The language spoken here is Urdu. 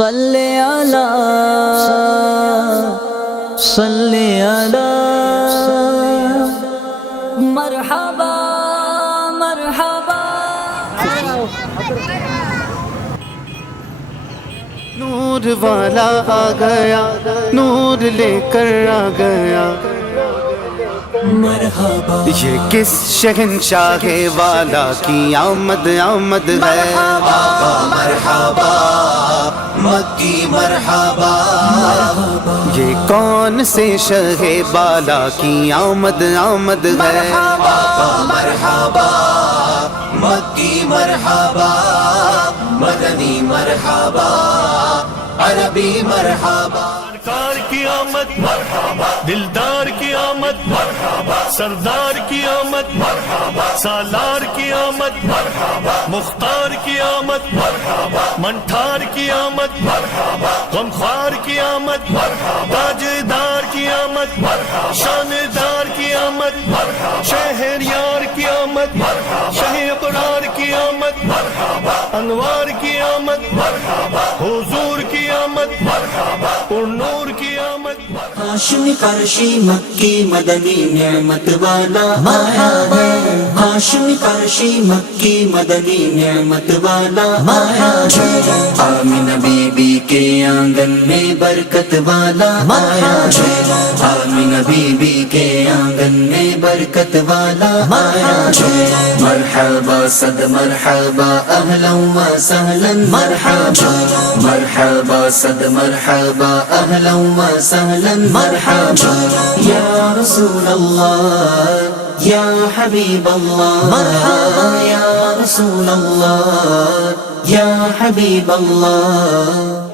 صلی علی مرحبا مرحبا. نور والا آ گیا، نور لے کر آ گیا، مرحبا. یہ کس شہنشاہ والا کی آمد آمد ہے. مرحبا مکی مرحبا، یہ کون سے شہ بالا کی آمد آمد ہے. مرحبا مکی مرحبا، مدنی مرحبا، عربی مرحبا. سرکار کی آمد مرحبا، دلدار کی آمد مرحبا، سردار کی آمد مرحبا، سالار کی آمد مرحبا، مختار کی آمد مرحبا، منٹھار کی آمد مرحبا، غمخوار کی آمد مرحبا، تاجدار کی آمد مرحبا، شاندار کی آمد مرحبا، شہریار کی آمد مرحبا، شہ ابرار کی آمد مرحبا، انوار کی آمد مرحبا، حضور کی آمد مرحبا، اور نور کی آمد. ہاشمی قریشی مکی مدنی نعمت والا آیا ہے. ہاشمی قریشی مکی مدنی نعمت والا آیا ہے. آمینہ بی بی کے آنگن میں برکت والا آیا ہے. آمینہ بی بی کے آنگن میں برکت والا آیا ہے. مرحبا صد مرحبا اہلا و سہلا مرحبا. مرحبا صد مرحبا اہلا و سہلا مرحبا. یا رسول اللہ یا حبیب اللہ، مرحبا یا رسول اللہ یا حبیب اللہ.